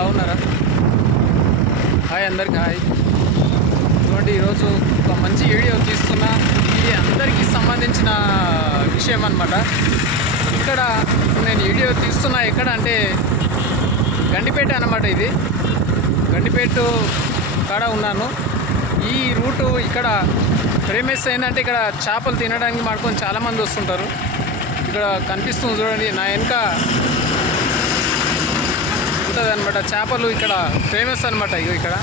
బాగున్నారా? హాయ్ అందరికి హాయ్. ఇటువంటి ఈరోజు ఒక మంచి వీడియో తీస్తున్నా. ఇది అందరికీ సంబంధించిన విషయం అన్నమాట. ఇక్కడ నేను వీడియో తీస్తున్నా ఎక్కడ అంటే గండిపేట అన్నమాట. ఇది గండిపేట కాడ ఉన్నాను. ఈ రూటు ఇక్కడ ఫేమస్ ఏంటంటే ఇక్కడ చేపలు తినడానికి మాడుకొని చాలామంది వస్తుంటారు. ఇక్కడ కనిపిస్తుంది చూడండి, నా వెనుక ఉంటుంది అనమాట. చేపలు ఇక్కడ ఫేమస్ అనమాట. ఇక ఇక్కడ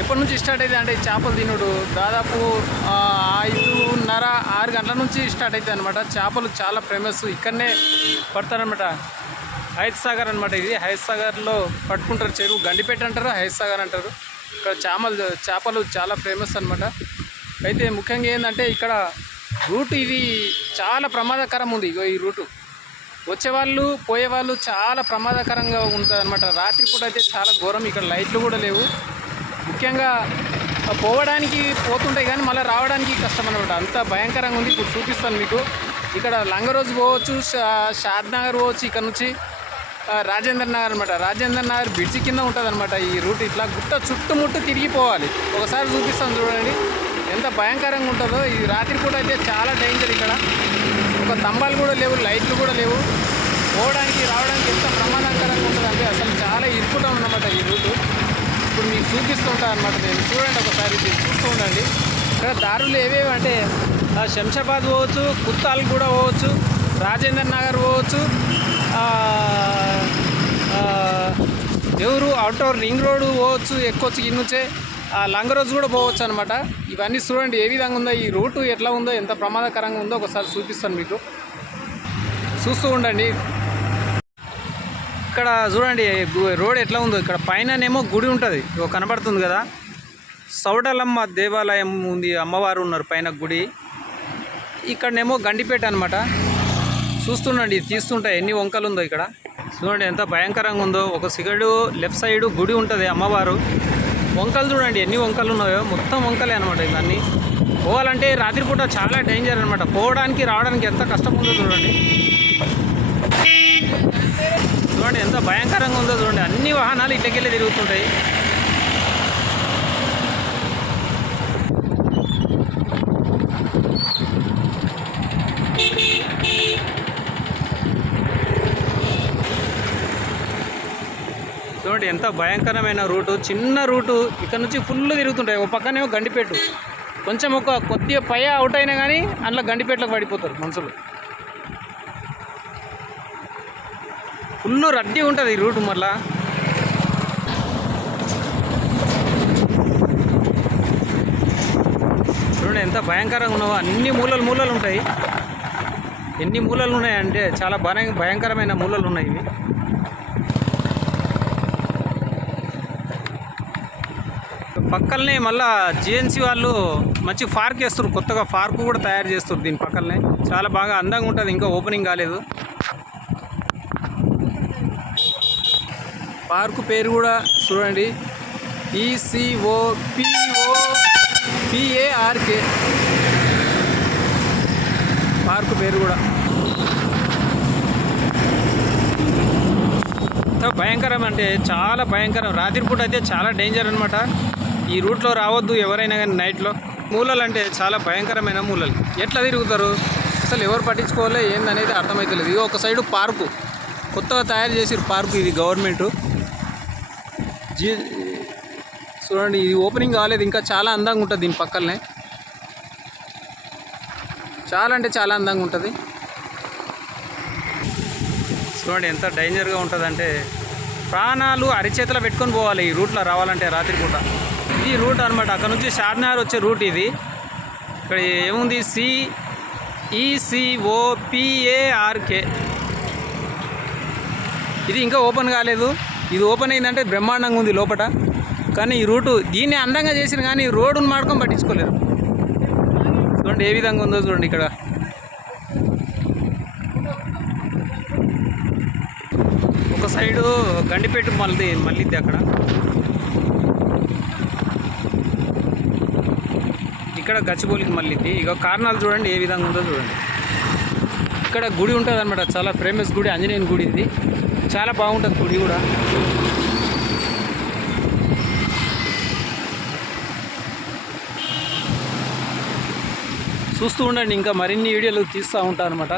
ఎప్పటి నుంచి స్టార్ట్ అయితే అంటే చేపలు తినుడు దాదాపు 5:30 6 గంటల నుంచి స్టార్ట్ అవుతుంది అనమాట. చేపలు చాలా ఫేమస్, ఇక్కడనే పడతారనమాట. హైత్ సాగర్ అనమాట. ఇది హైత్ సాగర్లో పట్టుకుంటారు. చెరువు గండిపేట అంటారు, హైత్ సాగర్ అంటారు. ఇక్కడ చేపలు చాలా ఫేమస్ అనమాట. అయితే ముఖ్యంగా ఏంటంటే ఇక్కడ రూట్ ఇది చాలా ప్రమాదకరం ఉంది. ఈ రూటు వచ్చేవాళ్ళు పోయేవాళ్ళు చాలా ప్రమాదకరంగా ఉంటుంది అనమాట. రాత్రిపూట అయితే చాలా ఘోరం. ఇక్కడ లైట్లు కూడా లేవు. ముఖ్యంగా పోవడానికి పోతుంటాయి కానీ మళ్ళీ రావడానికి కష్టం అనమాట. అంత భయంకరంగా ఉంది. ఇప్పుడు చూపిస్తాను మీకు. ఇక్కడ లంగరోజు పోవచ్చు, షాద్ నగర్ పోవచ్చు. ఇక్కడ నుంచి రాజేంద్ర నగర్ అనమాట. రాజేంద్ర నగర్ బ్రిడ్జి కింద ఉంటుంది అనమాట. ఈ రూట్ ఇట్లా గుట్ట చుట్టుముట్టు తిరిగిపోవాలి. ఒకసారి చూపిస్తాను చూడండి ఎంత భయంకరంగా ఉంటుందో. ఈ రాత్రిపూట అయితే చాలా డేంజర్. ఇక్కడ ఒక స్తంభాలు కూడా లేవు, లైట్లు కూడా లేవు. పోవడానికి రావడానికి ఎంత ప్రమాదకరంగా ఉంటుందంటే అసలు చాలా ఇరుకుటం అన్నమాట ఈ రూటు. ఇప్పుడు మీకు చూపిస్తూ ఉంటాను అనమాట. నేను చూడండి ఒకసారి, చూస్తూ ఉండండి. ఇక్కడ దారులు ఏవేవి అంటే శంషాబాద్ పోవచ్చు, కుత్తాల్ కూడా పోవచ్చు, రాజేంద్ర నగర్ పోవచ్చు, ఎవరు అవుటర్ రింగ్ రోడ్ పోవచ్చు, ఎక్కొచ్చు. ఇన్ని నుంచే లంగరోజు కూడా పోవచ్చు అనమాట. ఇవన్నీ చూడండి ఏ విధంగా ఉందో, ఈ రూటు ఎట్లా ఉందో, ఎంత ప్రమాదకరంగా ఉందో ఒకసారి చూపిస్తాను మీకు. చూస్తూ ఉండండి. ఇక్కడ చూడండి రోడ్ ఎట్లా ఉందో. ఇక్కడ పైననేమో గుడి ఉంటుంది, కనబడుతుంది కదా. సౌడలమ్మ దేవాలయం ఉంది, అమ్మవారు ఉన్నారు పైన గుడి. ఇక్కడనేమో గండిపేట అనమాట. చూస్తుండండి, తీస్తుంటాయి ఎన్ని వంకలు ఉందో ఇక్కడ. చూడండి ఎంత భయంకరంగా ఉందో. ఒక సైడు లెఫ్ట్ సైడు గుడి ఉంటుంది అమ్మవారు. వంకలు చూడండి ఎన్ని వంకలు ఉన్నాయో, మొత్తం వంకలే అనమాట. ఇవన్నీ పోవాలంటే రాత్రిపూట చాలా డేంజర్ అనమాట. పోవడానికి రావడానికి ఎంత కష్టం ఉందో చూడండి. చూడండి ఎంత భయంకరంగా ఉందో చూడండి. అన్ని వాహనాలు ఇట్లకెళ్ళి తిరుగుతుంటాయి. చూడండి ఎంత భయంకరమైన రూటు, చిన్న రూటు. ఇక్కడ నుంచి ఫుల్ తిరుగుతుంటాయి. ఒక పక్కనేమో గండిపేట, కొంచెం ఒక కొద్దిగా పై అవుట్ అయినా కానీ అందులో గండిపేటలకు పడిపోతారు మనుషులు. ఫుల్ రద్దీ ఉంటుంది ఈ రూటు. మళ్ళా చూడండి ఎంత భయంకరంగా ఉన్నావో. అన్ని మూలలు ఉంటాయి. ఎన్ని మూలలు ఉన్నాయంటే చాలా భయంకరమైన మూలలు ఉన్నాయి ఇవి. పక్కనే మళ్ళా జిఎన్సీ వాళ్ళు మంచి పార్క్ చేస్తారు, కొత్తగా పార్క్ కూడా తయారు చేస్తారు దీని పక్కనే. చాలా బాగా అందంగా ఉంటుంది, ఇంకా ఓపెనింగ్ కాలేదు. పార్కు పేరు కూడా చూడండి, ECOPOPARK పార్కు పేరు కూడా. భయంకరం అంటే చాలా భయంకరం. రాత్రిపూట అయితే చాలా డేంజర్ అనమాట. ఈ రూట్లో రావద్దు ఎవరైనా కానీ నైట్లో. మూలలు అంటే చాలా భయంకరమైన మూలలు. ఎట్లా తిరుగుతారు అసలు, ఎవరు పట్టించుకోవాలో ఏందనేది అర్థమవుతలేదు. ఇది ఒక సైడు పార్కు కొత్తగా తయారు చేసిరు పార్కు. ఇది గవర్నమెంటు చూడండి, ఇది ఓపెనింగ్ కాలేదు ఇంకా. చాలా అందంగా ఉంటుంది దీని పక్కనే. చాలా అంటే చాలా అందంగా ఉంటుంది. చూడండి ఎంత డేంజర్గా ఉంటుందంటే ప్రాణాలు అరిచేతలో పెట్టుకొని పోవాలి ఈ రూట్లో రావాలంటే రాత్రిపూట. ఈ రూట్ అనమాట. అక్కడ నుంచి షాద్నగర్ వచ్చే రూట్ ఇది. ఇక్కడ ఏముంది, CECOPARK. ఇది ఇంకా ఓపెన్ కాలేదు. ఇది ఓపెన్ అయిందంటే బ్రహ్మాండంగా ఉంది లోపల. కానీ ఈ రూటు దీన్ని అందంగా చేసిన కానీ రోడ్డును మాడుకొని పట్టించుకోలేరు. చూడండి ఏ విధంగా ఉందో చూడండి. ఇక్కడ ఒక సైడు గండిపేట మళ్ళీ అక్కడ. ఇక్కడ గచ్చిబౌలికి మళ్ళీ ఇక కారణాలు చూడండి ఏ విధంగా ఉందో చూడండి. ఇక్కడ గుడి ఉంటుంది అనమాట, చాలా ఫేమస్ గుడి, ఆంజనేయుని గుడి. ఇది చాలా బాగుంటుంది పొడి కూడా. చూస్తూ ఉండండి, ఇంకా మరిన్ని వీడియోలు తీస్తూ ఉంటాను అనమాట.